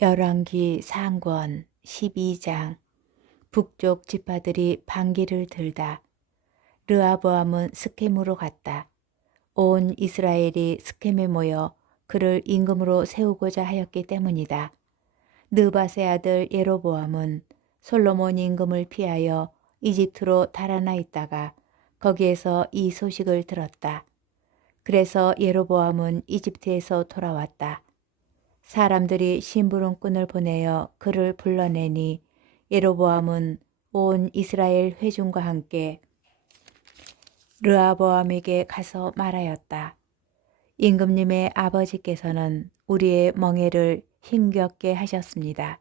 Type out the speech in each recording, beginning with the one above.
열왕기 상권 12장. 북쪽 지파들이 반기를 들다. 르하보암은 스켐으로 갔다. 온 이스라엘이 스켐에 모여 그를 임금으로 세우고자 하였기 때문이다. 느밧의 아들 예로보암은 솔로몬 임금을 피하여 이집트로 달아나 있다가 거기에서 이 소식을 들었다. 그래서 예로보암은 이집트에서 돌아왔다. 사람들이 심부름꾼을 보내어 그를 불러내니 예로보암은 온 이스라엘 회중과 함께 르하보암에게 가서 말하였다. 임금님의 아버지께서는 우리의 멍에를 힘겹게 하셨습니다.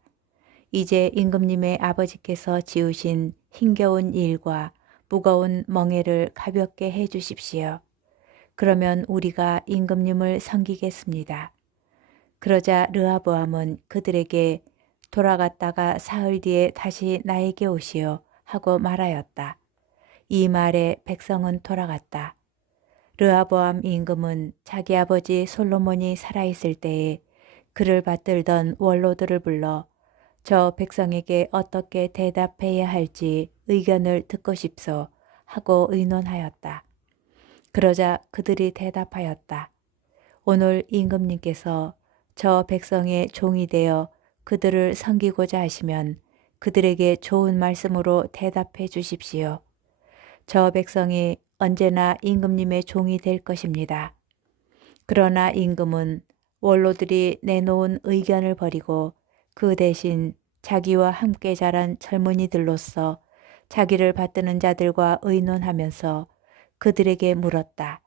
이제 임금님의 아버지께서 지으신 힘겨운 일과 무거운 멍에를 가볍게 해 주십시오. 그러면 우리가 임금님을 섬기겠습니다. 그러자 르하보암은 그들에게 돌아갔다가 사흘 뒤에 다시 나에게 오시오 하고 말하였다. 이 말에 백성은 돌아갔다. 르하보암 임금은 자기 아버지 솔로몬이 살아있을 때에 그를 받들던 원로들을 불러 저 백성에게 어떻게 대답해야 할지 의견을 듣고 싶소 하고 의논하였다. 그러자 그들이 대답하였다. 오늘 임금님께서 저 백성의 종이 되어 그들을 섬기고자 하시면 그들에게 좋은 말씀으로 대답해 주십시오. 저 백성이 언제나 임금님의 종이 될 것입니다. 그러나 임금은 원로들이 내놓은 의견을 버리고 그 대신 자기와 함께 자란 젊은이들로서 자기를 받드는 자들과 의논하면서 그들에게 물었다.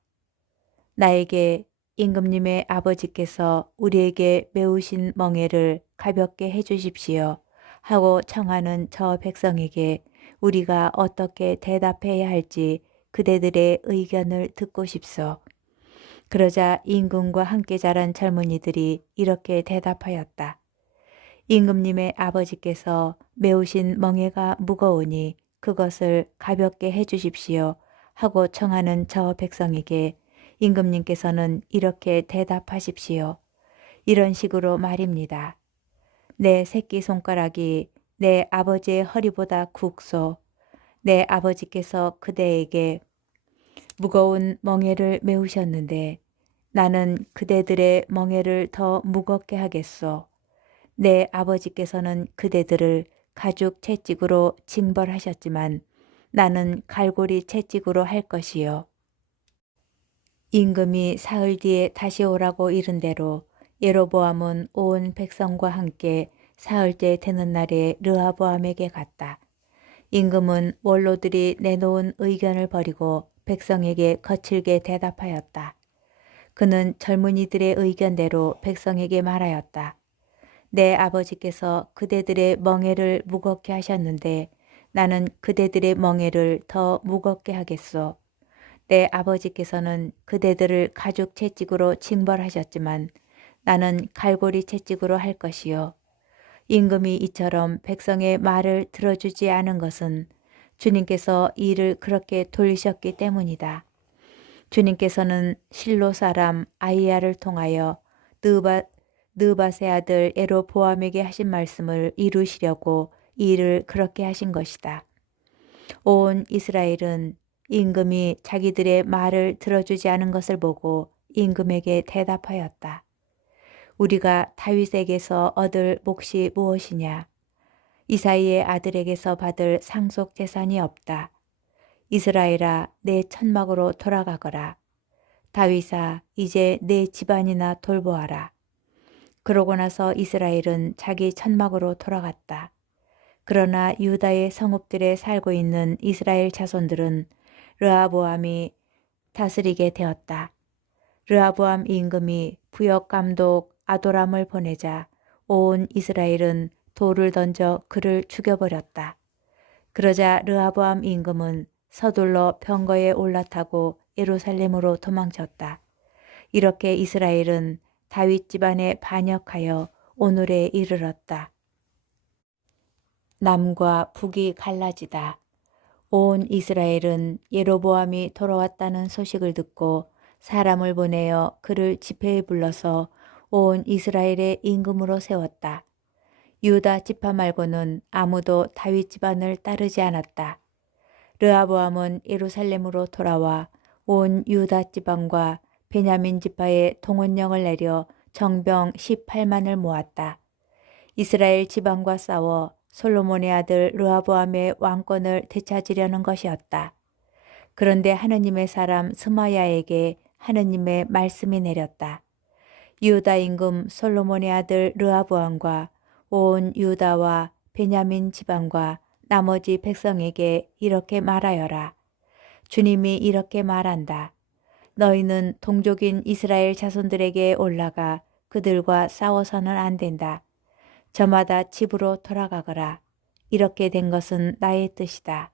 나에게 임금님의 아버지께서 우리에게 메우신 멍에를 가볍게 해주십시오 하고 청하는 저 백성에게 우리가 어떻게 대답해야 할지 그대들의 의견을 듣고 싶소. 그러자 임금과 함께 자란 젊은이들이 이렇게 대답하였다. 임금님의 아버지께서 메우신 멍에가 무거우니 그것을 가볍게 해주십시오 하고 청하는 저 백성에게 임금님께서는 이렇게 대답하십시오. 이런 식으로 말입니다. 내 새끼손가락이 내 아버지의 허리보다 굵소. 내 아버지께서 그대에게 무거운 멍에를 메우셨는데 나는 그대들의 멍에를 더 무겁게 하겠소. 내 아버지께서는 그대들을 가죽 채찍으로 징벌하셨지만 나는 갈고리 채찍으로 할 것이요. 임금이 사흘 뒤에 다시 오라고 이른 대로 예로보암은 온 백성과 함께 사흘째 되는 날에 르하보암에게 갔다. 임금은 원로들이 내놓은 의견을 버리고 백성에게 거칠게 대답하였다. 그는 젊은이들의 의견대로 백성에게 말하였다. 내 아버지께서 그대들의 멍에를 무겁게 하셨는데 나는 그대들의 멍에를 더 무겁게 하겠소. 내 아버지께서는 그대들을 가죽 채찍으로 징벌하셨지만 나는 갈고리 채찍으로 할 것이요. 임금이 이처럼 백성의 말을 들어주지 않은 것은 주님께서 일을 그렇게 돌리셨기 때문이다. 주님께서는 실로 사람 아이야를 통하여 느밧의 아들 예로보암에게 하신 말씀을 이루시려고 이 일을 그렇게 하신 것이다. 온 이스라엘은 임금이 자기들의 말을 들어주지 않은 것을 보고 임금에게 대답하였다. 우리가 다윗에게서 얻을 몫이 무엇이냐? 이사이의 아들에게서 받을 상속 재산이 없다. 이스라엘아, 내 천막으로 돌아가거라. 다윗아, 이제 내 집안이나 돌보아라. 그러고 나서 이스라엘은 자기 천막으로 돌아갔다. 그러나 유다의 성읍들에 살고 있는 이스라엘 자손들은 르하보암이 다스리게 되었다. 르하보암 임금이 부역 감독 아도람을 보내자 온 이스라엘은 돌을 던져 그를 죽여버렸다. 그러자 르하보암 임금은 서둘러 병거에 올라타고 예루살렘으로 도망쳤다. 이렇게 이스라엘은 다윗 집안에 반역하여 오늘에 이르렀다. 남과 북이 갈라지다. 온 이스라엘은 예로보암이 돌아왔다는 소식을 듣고 사람을 보내어 그를 집회에 불러서 온 이스라엘의 임금으로 세웠다. 유다 지파 말고는 아무도 다윗 집안을 따르지 않았다. 르하보암은 예루살렘으로 돌아와 온 유다 지방과 베냐민 지파의 동원령을 내려 정병 18만을 모았다. 이스라엘 지방과 싸워 솔로몬의 아들 르하보암의 왕권을 되찾으려는 것이었다. 그런데 하느님의 사람 스마야에게 하느님의 말씀이 내렸다. 유다 임금 솔로몬의 아들 르하보암과 온 유다와 베냐민 지방과 나머지 백성에게 이렇게 말하여라. 주님이 이렇게 말한다. 너희는 동족인 이스라엘 자손들에게 올라가 그들과 싸워서는 안 된다. 저마다 집으로 돌아가거라. 이렇게 된 것은 나의 뜻이다.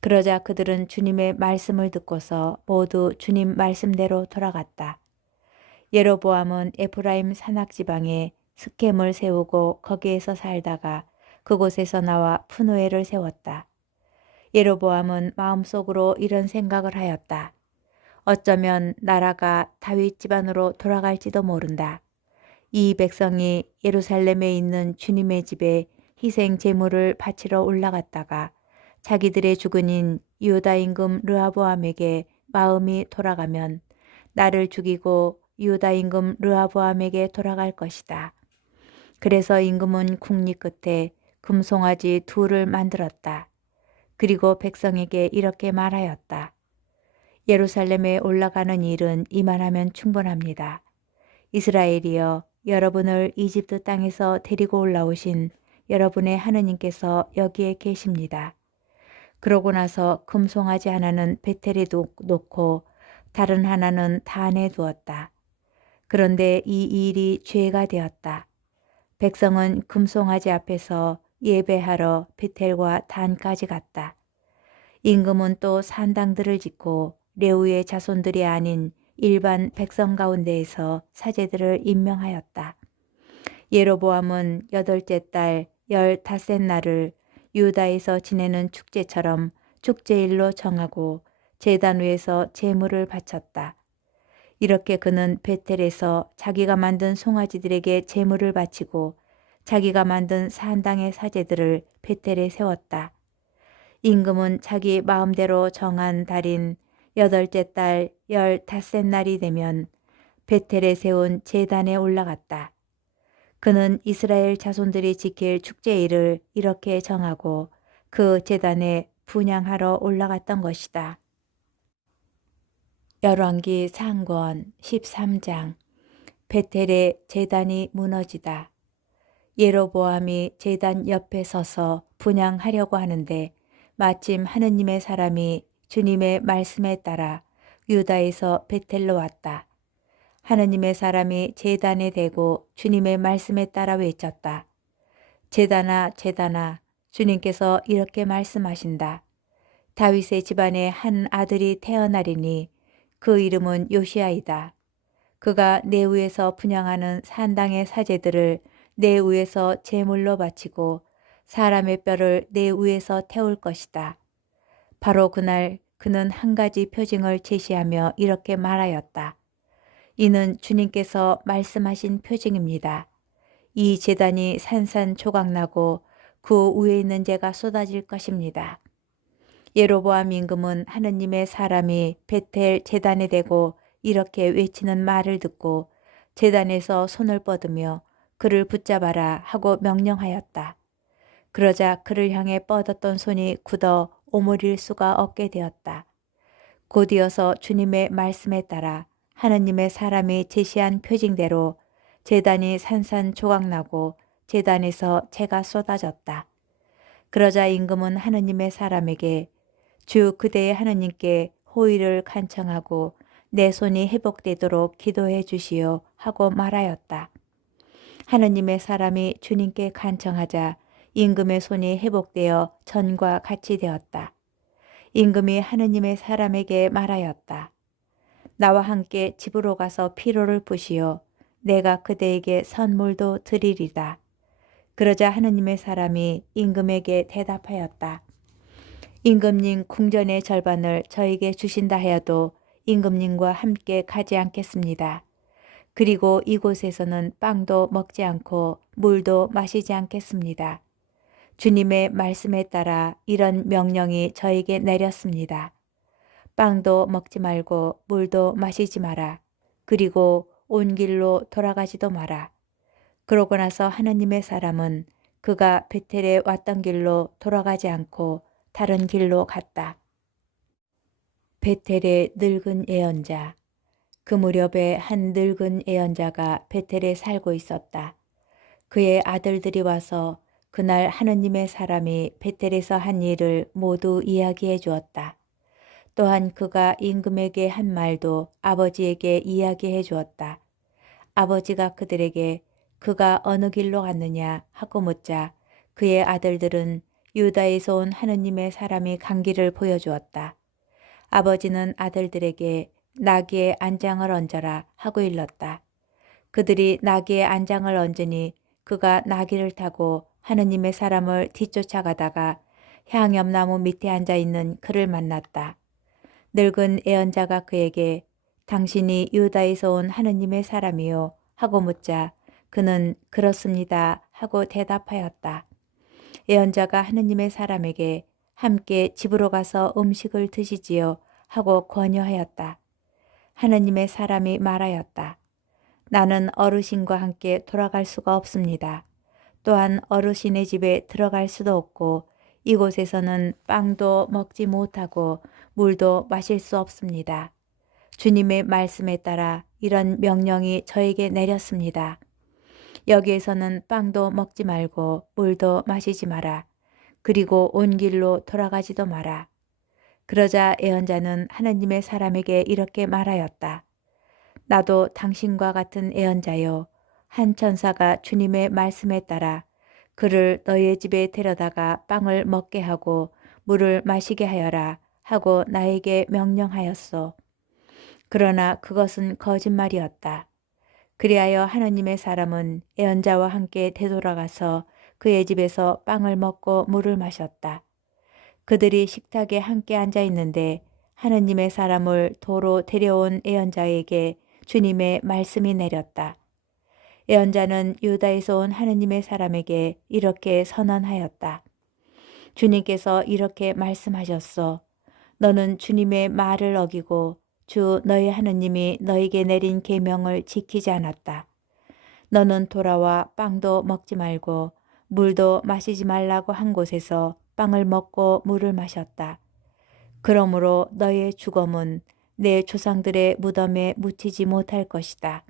그러자 그들은 주님의 말씀을 듣고서 모두 주님 말씀대로 돌아갔다. 예로보암은 에프라임 산악지방에 스켐을 세우고 거기에서 살다가 그곳에서 나와 푸누엘을 세웠다. 예로보암은 마음속으로 이런 생각을 하였다. 어쩌면 나라가 다윗 집안으로 돌아갈지도 모른다. 이 백성이 예루살렘에 있는 주님의 집에 희생 제물을 바치러 올라갔다가 자기들의 주군인 유다 임금 르하보암에게 마음이 돌아가면 나를 죽이고 유다 임금 르하보암에게 돌아갈 것이다. 그래서 임금은 궁리 끝에 금송아지 둘을 만들었다. 그리고 백성에게 이렇게 말하였다. 예루살렘에 올라가는 일은 이만하면 충분합니다. 이스라엘이여, 여러분을 이집트 땅에서 데리고 올라오신 여러분의 하느님께서 여기에 계십니다. 그러고 나서 금송아지 하나는 베텔에 놓고 다른 하나는 단에 두었다. 그런데 이 일이 죄가 되었다. 백성은 금송아지 앞에서 예배하러 베텔과 단까지 갔다. 임금은 또 산당들을 짓고 레위의 자손들이 아닌 일반 백성 가운데에서 사제들을 임명하였다. 예로보암은 8째 달 15셋 날을 유다에서 지내는 축제처럼 축제일로 정하고 제단 위에서 제물을 바쳤다. 이렇게 그는 베텔에서 자기가 만든 송아지들에게 제물을 바치고 자기가 만든 산당의 사제들을 베텔에 세웠다. 임금은 자기 마음대로 정한 달인 8째 달 15셋 날이 되면 베텔에 세운 제단에 올라갔다. 그는 이스라엘 자손들이 지킬 축제일을 이렇게 정하고 그 제단에 분향하러 올라갔던 것이다. 열왕기 상권 13장. 베텔의 제단이 무너지다. 예로보암이 제단 옆에 서서 분향하려고 하는데 마침 하느님의 사람이 주님의 말씀에 따라 유다에서 베텔로 왔다. 하느님의 사람이 제단에 대고 주님의 말씀에 따라 외쳤다. 제단아, 제단아, 주님께서 이렇게 말씀하신다. 다윗의 집안에 한 아들이 태어나리니 그 이름은 요시아이다. 그가 내 위에서 분향하는 산당의 사제들을 내 위에서 제물로 바치고 사람의 뼈를 내 위에서 태울 것이다. 바로 그날 그는 한 가지 표징을 제시하며 이렇게 말하였다. 이는 주님께서 말씀하신 표징입니다. 이 제단이 산산조각나고 그 위에 있는 재가 쏟아질 것입니다. 예로보암 임금은 하느님의 사람이 베텔 제단에 대고 이렇게 외치는 말을 듣고 제단에서 손을 뻗으며 그를 붙잡아라 하고 명령하였다. 그러자 그를 향해 뻗었던 손이 굳어 오므릴 수가 없게 되었다. 곧이어서 주님의 말씀에 따라 하느님의 사람이 제시한 표징대로 제단이 산산조각나고 제단에서 재가 쏟아졌다. 그러자 임금은 하느님의 사람에게 주 그대의 하느님께 호의를 간청하고 내 손이 회복되도록 기도해 주시오 하고 말하였다. 하느님의 사람이 주님께 간청하자 임금의 손이 회복되어 전과 같이 되었다. 임금이 하느님의 사람에게 말하였다. 나와 함께 집으로 가서 피로를 푸시오. 내가 그대에게 선물도 드리리다. 그러자 하느님의 사람이 임금에게 대답하였다. 임금님 궁전의 절반을 저에게 주신다 하여도 임금님과 함께 가지 않겠습니다. 그리고 이곳에서는 빵도 먹지 않고 물도 마시지 않겠습니다. 주님의 말씀에 따라 이런 명령이 저에게 내렸습니다. 빵도 먹지 말고 물도 마시지 마라. 그리고 온 길로 돌아가지도 마라. 그러고 나서 하느님의 사람은 그가 베텔에 왔던 길로 돌아가지 않고 다른 길로 갔다. 베텔의 늙은 예언자. 그 무렵에 한 늙은 예언자가 베텔에 살고 있었다. 그의 아들들이 와서 그날 하느님의 사람이 베텔에서 한 일을 모두 이야기해 주었다. 또한 그가 임금에게 한 말도 아버지에게 이야기해 주었다. 아버지가 그들에게 그가 어느 길로 갔느냐 하고 묻자 그의 아들들은 유다에서 온 하느님의 사람이 간 길을 보여주었다. 아버지는 아들들에게 나귀의 안장을 얹어라 하고 일렀다. 그들이 나귀의 안장을 얹으니 그가 나귀를 타고 하느님의 사람을 뒤쫓아가다가 향염나무 밑에 앉아있는 그를 만났다. 늙은 예언자가 그에게 당신이 유다에서 온 하느님의 사람이요 하고 묻자 그는 그렇습니다 하고 대답하였다. 예언자가 하느님의 사람에게 함께 집으로 가서 음식을 드시지요 하고 권유하였다. 하느님의 사람이 말하였다. 나는 어르신과 함께 돌아갈 수가 없습니다. 또한 어르신의 집에 들어갈 수도 없고 이곳에서는 빵도 먹지 못하고 물도 마실 수 없습니다. 주님의 말씀에 따라 이런 명령이 저에게 내렸습니다. 여기에서는 빵도 먹지 말고 물도 마시지 마라. 그리고 온 길로 돌아가지도 마라. 그러자 예언자는 하느님의 사람에게 이렇게 말하였다. 나도 당신과 같은 예언자요. 한 천사가 주님의 말씀에 따라 그를 너희의 집에 데려다가 빵을 먹게 하고 물을 마시게 하여라 하고 나에게 명령하였소. 그러나 그것은 거짓말이었다. 그리하여 하느님의 사람은 예언자와 함께 되돌아가서 그의 집에서 빵을 먹고 물을 마셨다. 그들이 식탁에 함께 앉아 있는데 하느님의 사람을 도로 데려온 예언자에게 주님의 말씀이 내렸다. 예언자는 유다에서 온 하느님의 사람에게 이렇게 선언하였다. 주님께서 이렇게 말씀하셨소. 너는 주님의 말을 어기고 주 너희 하느님이 너에게 내린 계명을 지키지 않았다. 너는 돌아와 빵도 먹지 말고 물도 마시지 말라고 한 곳에서 빵을 먹고 물을 마셨다. 그러므로 너의 죽음은 내 조상들의 무덤에 묻히지 못할 것이다.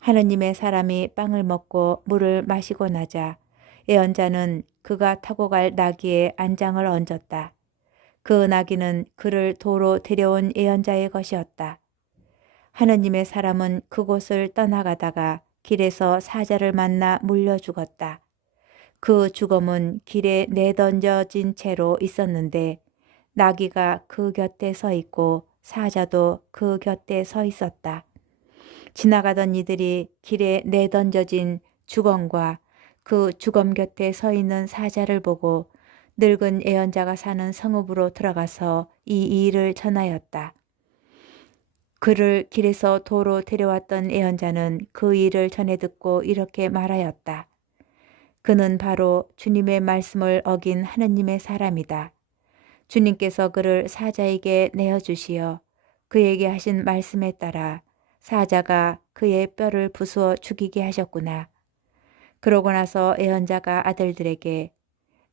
하느님의 사람이 빵을 먹고 물을 마시고 나자 예언자는 그가 타고 갈 나귀에 안장을 얹었다. 그 나귀는 그를 도로 데려온 예언자의 것이었다. 하느님의 사람은 그곳을 떠나가다가 길에서 사자를 만나 물려 죽었다. 그 죽음은 길에 내던져진 채로 있었는데 나귀가 그 곁에 서 있고 사자도 그 곁에 서 있었다. 지나가던 이들이 길에 내던져진 주검과 그 주검 곁에 서 있는 사자를 보고 늙은 예언자가 사는 성읍으로 들어가서 이 일을 전하였다. 그를 길에서 도로 데려왔던 예언자는 그 일을 전해 듣고 이렇게 말하였다. 그는 바로 주님의 말씀을 어긴 하느님의 사람이다. 주님께서 그를 사자에게 내어주시어 그에게 하신 말씀에 따라 사자가 그의 뼈를 부수어 죽이게 하셨구나. 그러고 나서 예언자가 아들들에게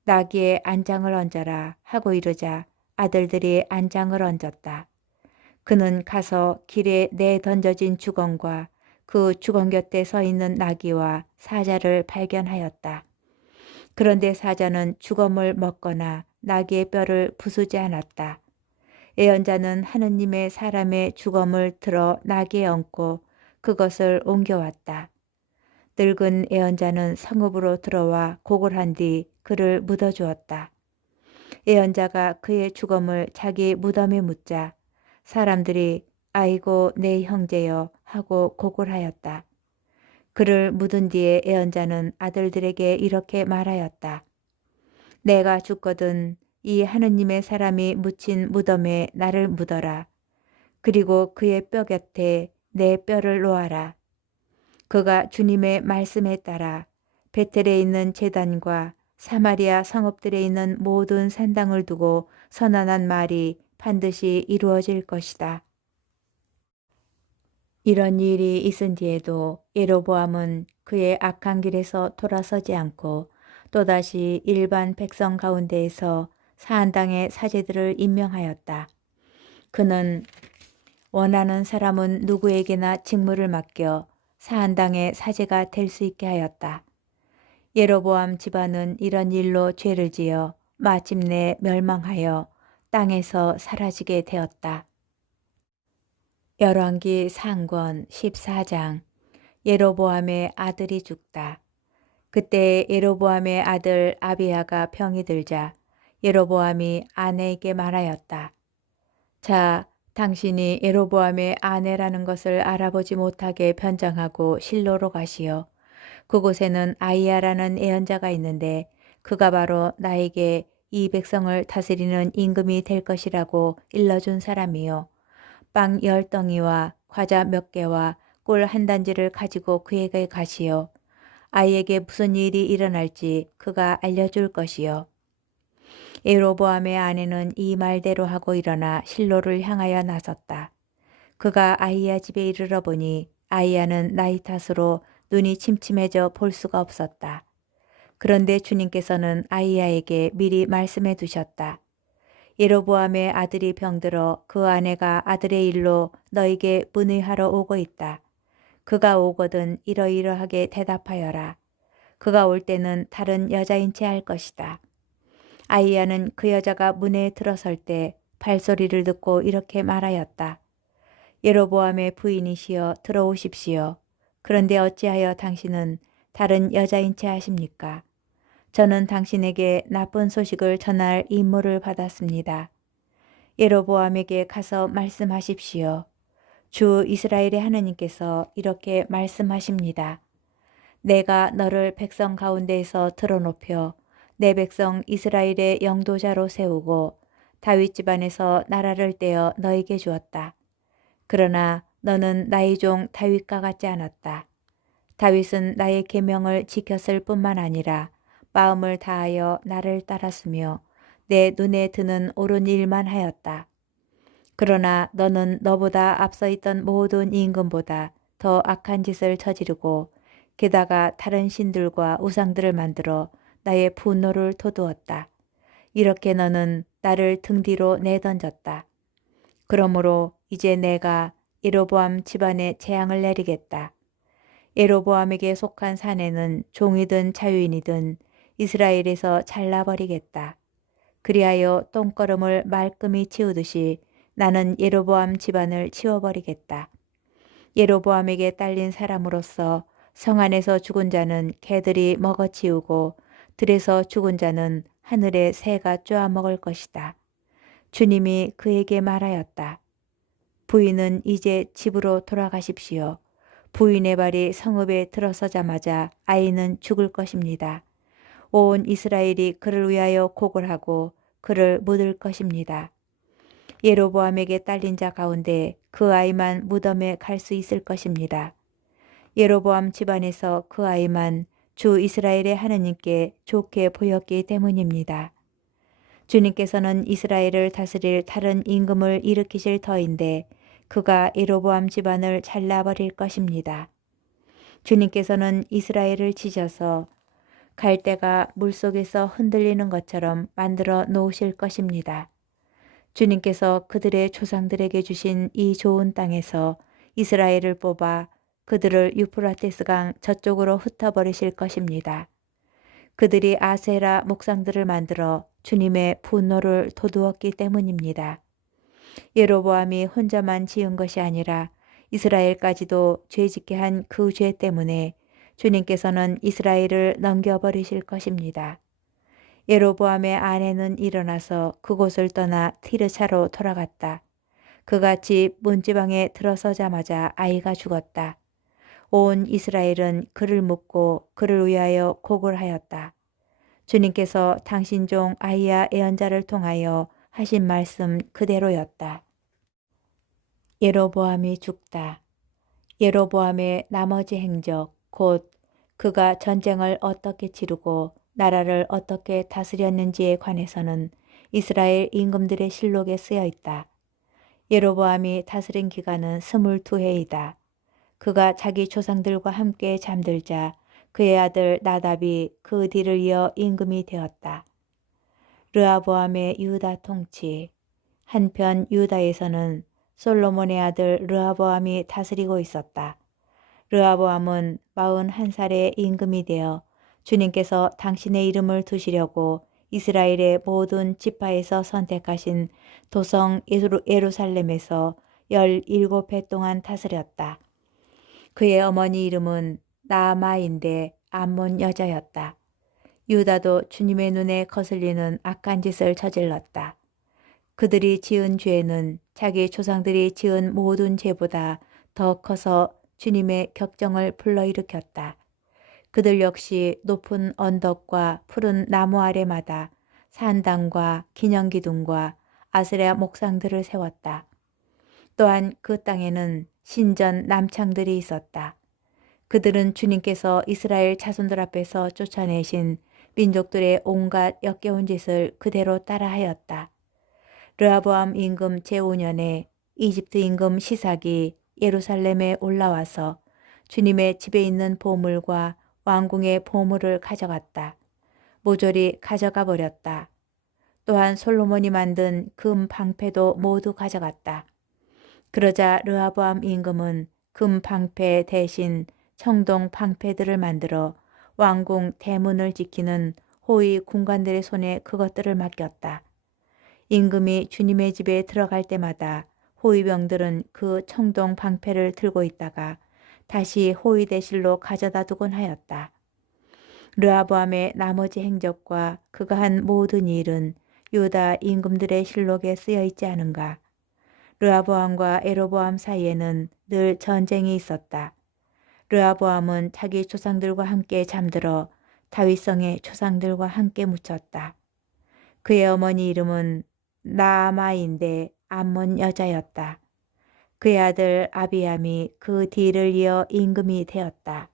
나귀에 안장을 얹어라 하고 이르자 아들들이 안장을 얹었다. 그는 가서 길에 내던져진 주검과 그 주검 곁에 서 있는 나귀와 사자를 발견하였다. 그런데 사자는 주검을 먹거나 나귀의 뼈를 부수지 않았다. 예언자는 하느님의 사람의 주검을 들어 나귀에 얹고 그것을 옮겨왔다. 늙은 예언자는 성읍으로 들어와 곡을 한 뒤 그를 묻어주었다. 예언자가 그의 주검을 자기 무덤에 묻자 사람들이 아이고 내 형제여 하고 곡을 하였다. 그를 묻은 뒤에 예언자는 아들들에게 이렇게 말하였다. 내가 죽거든 이 하느님의 사람이 묻힌 무덤에 나를 묻어라. 그리고 그의 뼈 곁에 내 뼈를 놓아라. 그가 주님의 말씀에 따라 베텔에 있는 제단과 사마리아 성읍들에 있는 모든 산당을 두고 선언한 말이 반드시 이루어질 것이다. 이런 일이 있은 뒤에도 예로보암은 그의 악한 길에서 돌아서지 않고 또다시 일반 백성 가운데에서 사한당의 사제들을 임명하였다. 그는 원하는 사람은 누구에게나 직무를 맡겨 사한당의 사제가 될 수 있게 하였다. 예로보암 집안은 이런 일로 죄를 지어 마침내 멸망하여 땅에서 사라지게 되었다. 열왕기 상권 14장. 예로보암의 아들이 죽다. 그때 예로보암의 아들 아비야가 병이 들자 예로보암이 아내에게 말하였다. 자, 당신이 예로보암의 아내라는 것을 알아보지 못하게 변장하고 실로로 가시오. 그곳에는 아이야라는 애언자가 있는데 그가 바로 나에게 이 백성을 다스리는 임금이 될 것이라고 일러준 사람이요. 빵 10덩이와 과자 몇 개와 꿀 한 단지를 가지고 그에게 가시오. 아이에게 무슨 일이 일어날지 그가 알려줄 것이요. 예로보암의 아내는 이 말대로 하고 일어나 실로를 향하여 나섰다. 그가 아이야 집에 이르러 보니 아이야는 나이 탓으로 눈이 침침해져 볼 수가 없었다. 그런데 주님께서는 아이야에게 미리 말씀해 두셨다. 예로보암의 아들이 병들어 그 아내가 아들의 일로 너에게 문의하러 오고 있다. 그가 오거든 이러이러하게 대답하여라. 그가 올 때는 다른 여자인 채 할 것이다. 아이야는 그 여자가 문에 들어설 때 발소리를 듣고 이렇게 말하였다. 예로보암의 부인이시여 들어오십시오. 그런데 어찌하여 당신은 다른 여자인 채 하십니까? 저는 당신에게 나쁜 소식을 전할 임무를 받았습니다. 예로보암에게 가서 말씀하십시오. 주 이스라엘의 하느님께서 이렇게 말씀하십니다. 내가 너를 백성 가운데에서 들어높여 내 백성 이스라엘의 영도자로 세우고 다윗 집안에서 나라를 떼어 너에게 주었다. 그러나 너는 나의 종 다윗과 같지 않았다. 다윗은 나의 계명을 지켰을 뿐만 아니라 마음을 다하여 나를 따랐으며 내 눈에 드는 옳은 일만 하였다. 그러나 너는 너보다 앞서 있던 모든 임금보다 더 악한 짓을 저지르고 게다가 다른 신들과 우상들을 만들어 나의 분노를 돋우었다. 이렇게 너는 나를 등 뒤로 내던졌다. 그러므로 이제 내가 예로보암 집안에 재앙을 내리겠다. 예로보암에게 속한 사내는 종이든 자유인이든 이스라엘에서 잘라버리겠다. 그리하여 똥거름을 말끔히 치우듯이 나는 예로보암 집안을 치워버리겠다. 예로보암에게 딸린 사람으로서 성 안에서 죽은 자는 개들이 먹어치우고 들에서 죽은 자는 하늘의 새가 쪼아먹을 것이다. 주님이 그에게 말하였다. 부인은 이제 집으로 돌아가십시오. 부인의 발이 성읍에 들어서자마자 아이는 죽을 것입니다. 온 이스라엘이 그를 위하여 곡을 하고 그를 묻을 것입니다. 예로보암에게 딸린 자 가운데 그 아이만 무덤에 갈 수 있을 것입니다. 예로보암 집안에서 그 아이만 주 이스라엘의 하느님께 좋게 보였기 때문입니다. 주님께서는 이스라엘을 다스릴 다른 임금을 일으키실 터인데 그가 예로보암 집안을 잘라버릴 것입니다. 주님께서는 이스라엘을 지져서 갈대가 물속에서 흔들리는 것처럼 만들어 놓으실 것입니다. 주님께서 그들의 조상들에게 주신 이 좋은 땅에서 이스라엘을 뽑아 그들을 유프라테스강 저쪽으로 흩어버리실 것입니다. 그들이 아세라 목상들을 만들어 주님의 분노를 돋우었기 때문입니다. 예로보암이 혼자만 지은 것이 아니라 이스라엘까지도 죄짓게 한 그 죄 때문에 주님께서는 이스라엘을 넘겨버리실 것입니다. 예로보암의 아내는 일어나서 그곳을 떠나 티르차로 돌아갔다. 그가 집 문지방에 들어서자마자 아이가 죽었다. 온 이스라엘은 그를 묻고 그를 위하여 곡을 하였다. 주님께서 당신 종 아이야 애언자를 통하여 하신 말씀 그대로였다. 예로보암이 죽다. 예로보암의 나머지 행적 곧 그가 전쟁을 어떻게 치르고 나라를 어떻게 다스렸는지에 관해서는 이스라엘 임금들의 실록에 쓰여 있다. 예로보암이 다스린 기간은 22해이다. 그가 자기 조상들과 함께 잠들자 그의 아들 나답이 그 뒤를 이어 임금이 되었다. 르하보암의 유다 통치. 한편 유다에서는 솔로몬의 아들 르하보암이 다스리고 있었다. 르하보암은 41살의 임금이 되어 주님께서 당신의 이름을 두시려고 이스라엘의 모든 지파에서 선택하신 도성 예루살렘에서 17해 동안 다스렸다. 그의 어머니 이름은 나아마인데 암몬 여자였다. 유다도 주님의 눈에 거슬리는 악한 짓을 저질렀다. 그들이 지은 죄는 자기 조상들이 지은 모든 죄보다 더 커서 주님의 격정을 불러일으켰다. 그들 역시 높은 언덕과 푸른 나무 아래마다 산당과 기념기둥과 아스레아 목상들을 세웠다. 또한 그 땅에는 신전 남창들이 있었다. 그들은 주님께서 이스라엘 자손들 앞에서 쫓아내신 민족들의 온갖 역겨운 짓을 그대로 따라하였다. 르하보암 임금 제5년에 이집트 임금 시삭이 예루살렘에 올라와서 주님의 집에 있는 보물과 왕궁의 보물을 가져갔다. 모조리 가져가 버렸다. 또한 솔로몬이 만든 금 방패도 모두 가져갔다. 그러자 르하보암 임금은 금 방패 대신 청동 방패들을 만들어 왕궁 대문을 지키는 호위 군관들의 손에 그것들을 맡겼다. 임금이 주님의 집에 들어갈 때마다 호위병들은 그 청동 방패를 들고 있다가 다시 호위대실로 가져다 두곤 하였다. 르하보암의 나머지 행적과 그가 한 모든 일은 유다 임금들의 실록에 쓰여 있지 않은가. 르하보암과 에로보암 사이에는 늘 전쟁이 있었다. 르하보암은 자기 조상들과 함께 잠들어 다윗성의 조상들과 함께 묻혔다. 그의 어머니 이름은 나아마인데 암몬 여자였다. 그의 아들 아비암이 그 뒤를 이어 임금이 되었다.